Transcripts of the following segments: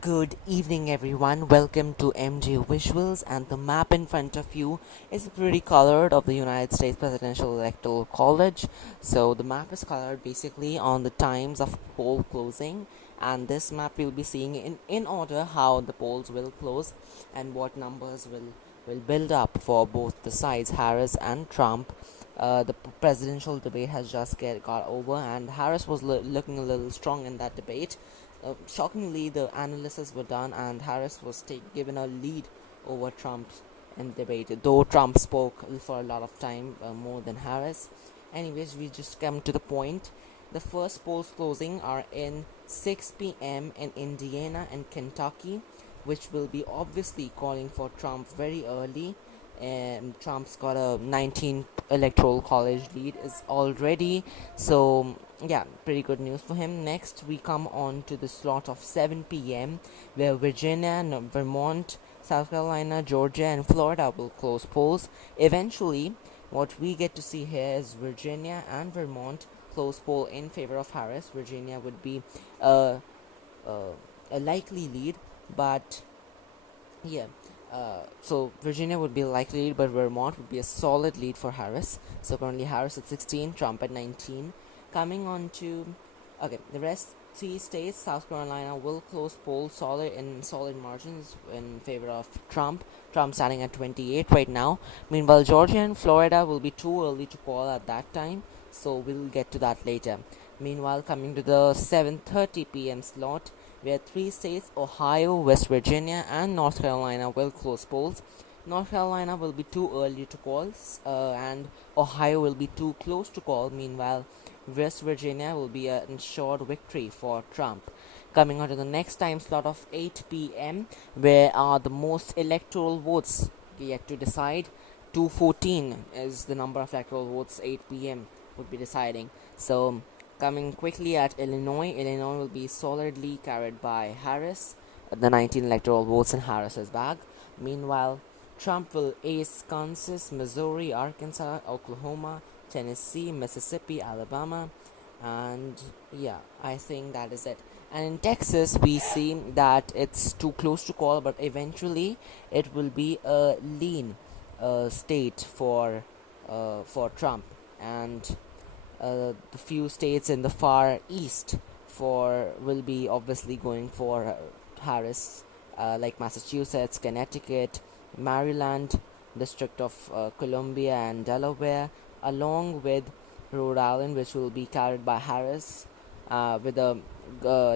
Good evening, everyone. Welcome to MJ Visuals, and the map in front of you is pretty colored of the United States Presidential Electoral College. So the map is colored basically on the times of poll closing, and this map we'll be seeing in order how the polls will close and what numbers will build up for both the sides, Harris and Trump. The presidential debate has just got over, and Harris was looking a little strong in that debate. Shockingly, the analysis were done, and Harris was given a lead over Trump in the debate, though Trump spoke for a lot of time more than Harris. Anyways, we just come to the point. The first polls closing are in 6 p.m. in Indiana and Kentucky, which will be obviously calling for Trump very early. Trump's got a 19 electoral college lead is already, so yeah, pretty good news for him. Next we come on to the slot of 7 p.m. where Virginia, Vermont, South Carolina, Georgia and Florida will close polls. Eventually what we get to see here is Virginia and Vermont close poll in favor of Harris. Virginia would be a, a likely lead, but yeah, so Virginia would be a likely lead, but Vermont would be a solid lead for Harris. So currently Harris at 16, Trump at 19. Coming on to, okay, the rest three states, South Carolina will close polls solid margins in favor of Trump. Trump standing at 28 right now. Meanwhile, Georgia and Florida will be too early to call at that time, so we'll get to that later. Meanwhile, coming to the 7:30 p.m. slot, where three states, Ohio, West Virginia, and North Carolina, will close polls. North Carolina will be too early to call, and Ohio will be too close to call. Meanwhile, West Virginia will be an ensured victory for Trump. Coming on to the next time slot of 8 p.m., where are the most electoral votes yet to decide. 214 is the number of electoral votes 8 p.m. would be deciding. So coming quickly at Illinois will be solidly carried by Harris. The 19 electoral votes in Harris's bag. Meanwhile, Trump will ace Kansas, Missouri, Arkansas, Oklahoma, Tennessee, Mississippi, Alabama, and yeah, I think that is it. And in Texas, we see that it's too close to call, but eventually it will be a lean state for Trump, and the few states in the far east will be obviously going for Harris, like Massachusetts, Connecticut, Maryland, District of Columbia and Delaware, along with Rhode Island, which will be carried by Harris with a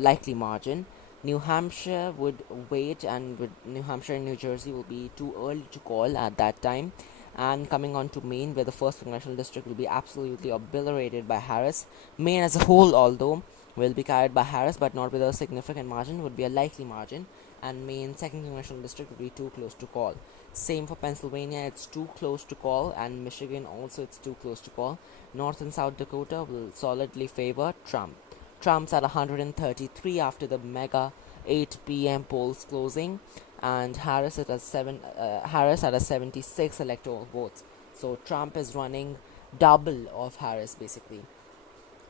likely margin. New Hampshire would wait, and with New Hampshire and New Jersey will be too early to call at that time. And coming on to Maine, where the first congressional district will be absolutely obliterated by Harris. Maine as a whole, although, will be carried by Harris, but not with a significant margin, would be a likely margin. And Maine's second congressional district would be too close to call. Same for Pennsylvania, it's too close to call, and Michigan also it's too close to call. North and South Dakota will solidly favor Trump. Trump's at 133 after the mega 8 p.m. polls closing, and Harris at a 76 electoral votes. So Trump is running double of Harris basically.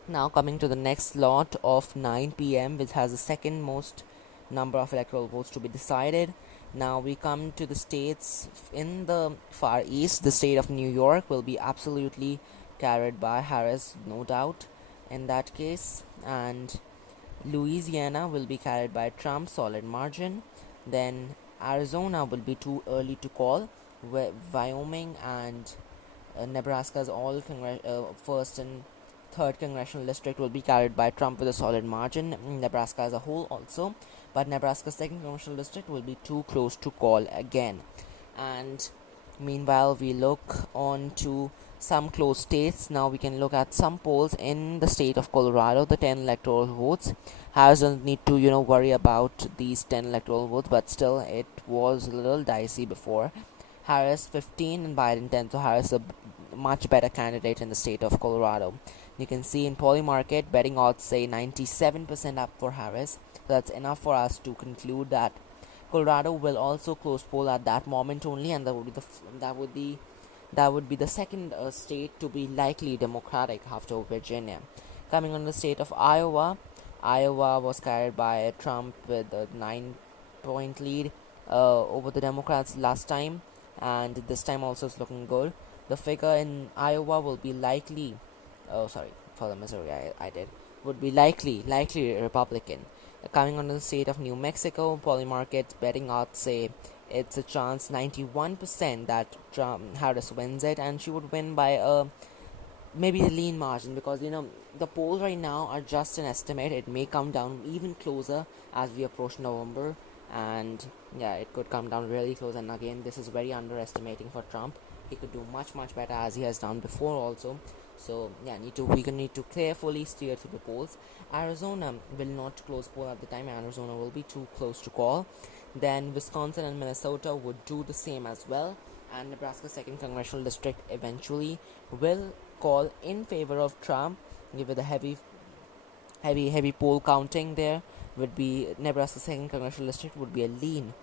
Now coming to the next slot of 9 p.m., which has the second most number of electoral votes to be decided. Now we come to the states in the far east. The state of New York will be absolutely carried by Harris, no doubt in that case, and Louisiana will be carried by Trump, solid margin. Then Arizona will be too early to call. Wyoming and Nebraska's all first and third congressional district will be carried by Trump with a solid margin. Nebraska as a whole also, but Nebraska's second congressional district will be too close to call again. And meanwhile, we look on to some close states. Now we can look at some polls in the state of Colorado, the 10 electoral votes. Harris doesn't need to worry about these 10 electoral votes, but still it was a little dicey before. Harris 15 and Biden 10, so Harris a much better candidate in the state of Colorado. You can see in Polymarket, betting odds say 97% up for Harris. So that's enough for us to conclude that Colorado will also close poll at that moment only, and that would be the second state to be likely Democratic after Virginia. Coming on the state of Iowa, Iowa was carried by Trump with a 9 point lead over the Democrats last time, and this time also is looking good. The figure in Iowa will be likely, oh sorry, for the Missouri I did, would be likely Republican. Coming on to the state of New Mexico, Polymarket betting odds say it's a chance 91% that Harris wins it, and she would win by a maybe a lean margin, because the polls right now are just an estimate. It may come down even closer as we approach November, and yeah, it could come down really close. And again, this is very underestimating for Trump. He could do much better, as he has done before also. So yeah, we need to carefully steer through the polls. Arizona will not close poll at the time. Arizona will be too close to call. Then Wisconsin and Minnesota would do the same as well, and Nebraska's second congressional district eventually will call in favor of Trump. With a heavy poll counting, there would be Nebraska's second congressional district would be a lean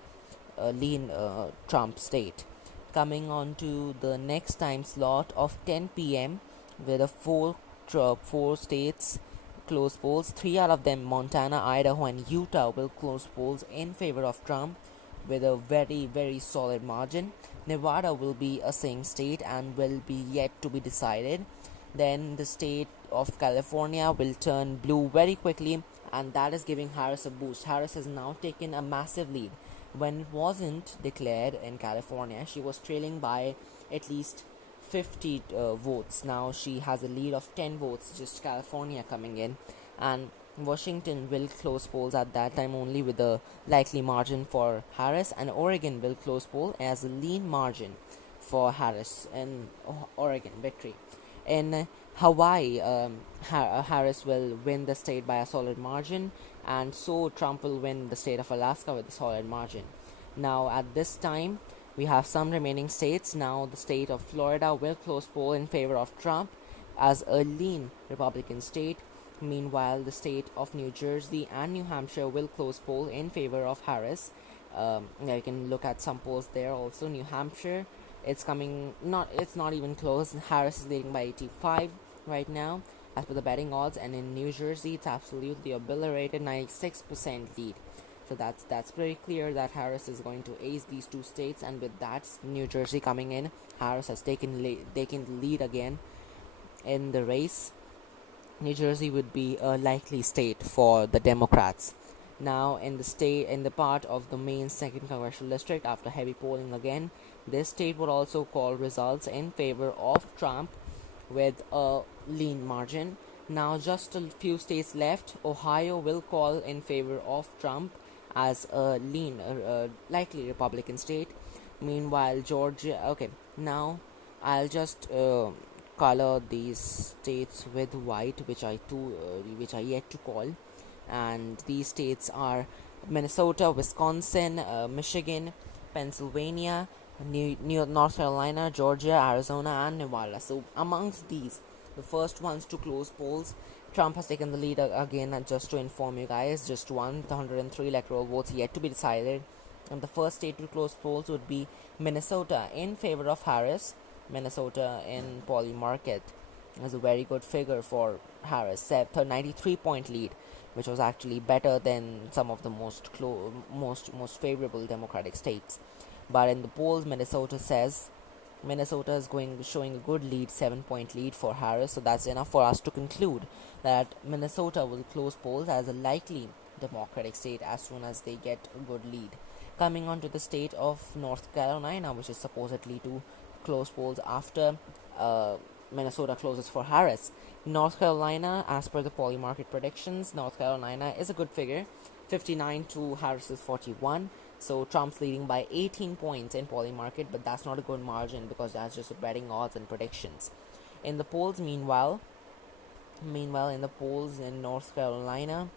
Trump state. Coming on to the next time slot of 10 p.m. with a four states close polls. 3 out of them, Montana, Idaho, and Utah, will close polls in favor of Trump with a very solid margin. Nevada will be a swing state and will be yet to be decided. Then the state of California will turn blue very quickly, and that is giving Harris a boost. Harris has now taken a massive lead. When it wasn't declared in California, she was trailing by at least 50 votes. Now she has a lead of 10 votes, just California coming in, and Washington will close polls at that time only with a likely margin for Harris, and Oregon will close poll as a lean margin for Harris in Oregon victory. In Hawaii, Harris will win the state by a solid margin, and so Trump will win the state of Alaska with a solid margin. Now at this time, we have some remaining states. Now the state of Florida will close poll in favor of Trump as a lean Republican state. Meanwhile, the state of New Jersey and New Hampshire will close poll in favor of Harris. You can look at some polls there also. New Hampshire, it's not even close. Harris is leading by 85 right now as per the betting odds, and in New Jersey it's absolutely obliterated, 96% lead. So that's pretty clear that Harris is going to ace these two states, and with that, New Jersey coming in, Harris has taken the lead again in the race. New Jersey would be a likely state for the Democrats. Now in the part of the main second congressional district, after heavy polling again, this state would also call results in favor of Trump with a lean margin. Now just a few states left. Ohio will call in favor of Trump as a likely Republican state. Meanwhile, Georgia. Okay, now I'll just color these states with white, which I yet to call, and these states are Minnesota, Wisconsin, Michigan, Pennsylvania, North Carolina, Georgia, Arizona, and Nevada. So amongst these, the first ones to close polls, Trump has taken the lead again. And just to inform you guys, just one, the 103 electoral votes yet to be decided. And the first state to close polls would be Minnesota in favor of Harris. Minnesota in Polymarket is a very good figure for Harris, 93-point lead, which was actually better than some of the most favorable Democratic states. But in the polls, Minnesota is showing a good lead, 7-point lead for Harris. So that's enough for us to conclude that Minnesota will close polls as a likely Democratic state as soon as they get a good lead. Coming on to the state of North Carolina, which is supposedly to close polls after Minnesota closes for Harris. North Carolina, as per the Polymarket predictions, North Carolina is a good figure, 59 to Harris's 41. So Trump's leading by 18 points in Polymarket, but that's not a good margin because that's just betting odds and predictions. In the polls, meanwhile, in the polls in North Carolina,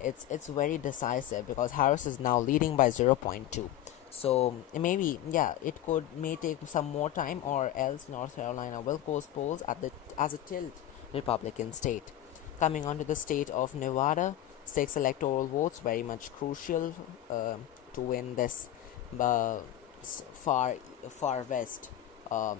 it's very decisive because Harris is now leading by 0.2. So maybe it may take some more time, or else North Carolina will close polls as a tilt Republican state. Coming on to the state of Nevada, 6 electoral votes, very much crucial to win this far west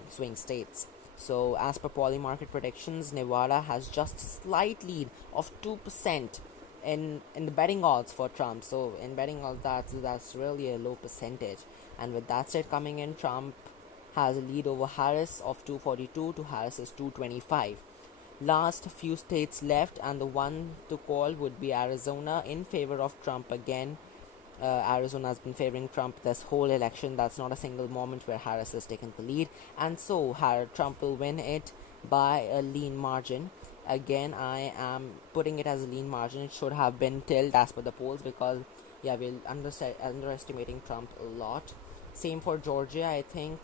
swing states. So as per Polymarket predictions, Nevada has just a slight lead of 2% in the betting odds for Trump. So in betting odds, that's really a low percentage. And with that state coming in, Trump has a lead over Harris of 242 to Harris's 225. Last few states left, and the one to call would be Arizona in favor of Trump again. Arizona has been favoring Trump this whole election. That's not a single moment where Harris has taken the lead, and so Trump will win it by a lean margin. Again, I am putting it as a lean margin. It should have been tilt as per the polls, because we're underestimating Trump a lot. Same for Georgia. I think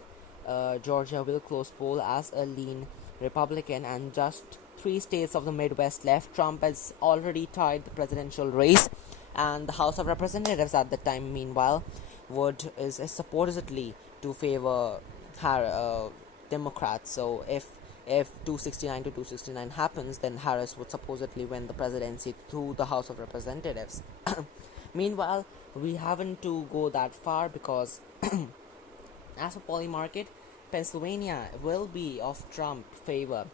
Georgia will close poll as a lean Republican, and just 3 states of the Midwest left. Trump has already tied the presidential race, and the House of Representatives at the time, meanwhile, is supposedly to favor Democrats. So if 269 to 269 happens, then Harris would supposedly win the presidency through the House of Representatives. Meanwhile, we haven't to go that far, because as for poly market, Pennsylvania will be of Trump favor.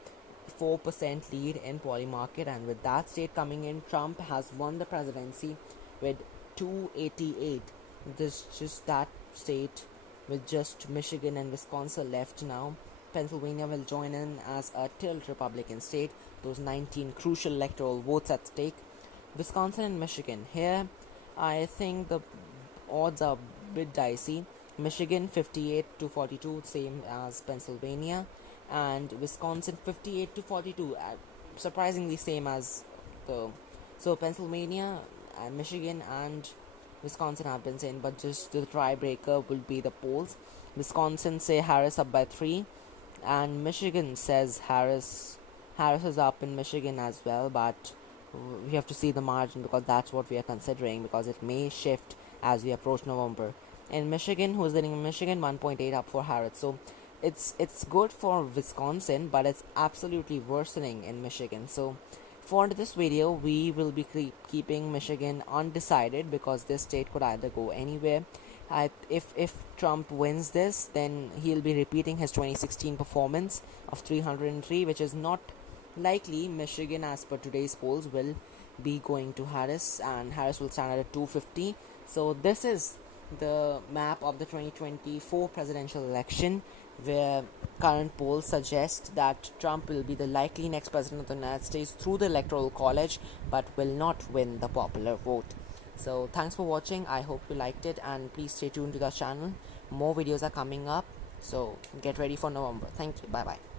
4% lead in poly market, and with that state coming in, Trump has won the presidency with 288. This just that state, with just Michigan and Wisconsin left now. Pennsylvania will join in as a tilt Republican state. Those 19 crucial electoral votes at stake. Wisconsin and Michigan. Here, I think the odds are a bit dicey. Michigan 58 to 42, same as Pennsylvania, and Wisconsin 58 to 42, surprisingly same as the. So Pennsylvania, Michigan, and Wisconsin have been saying, but just the tiebreaker will be the polls. Wisconsin say Harris up by 3, and Michigan says Harris is up in Michigan as well, but we have to see the margin, because that's what we are considering, because it may shift as we approach November. In Michigan, who's leading in Michigan? 1.8 up for Harris. So it's good for Wisconsin, but it's absolutely worsening in Michigan. So for this video, we will be keeping Michigan undecided, because this state could either go anywhere. If Trump wins this, then he'll be repeating his 2016 performance of 303, which is not likely. Michigan, as per today's polls, will be going to Harris, and Harris will stand at 250. So this is the map of the 2024 presidential election, where current polls suggest that Trump will be the likely next president of the United States through the Electoral College, but will not win the popular vote. So thanks for watching. I hope you liked it, and please stay tuned to the channel. More videos are coming up, so get ready for November. Thank you. Bye bye.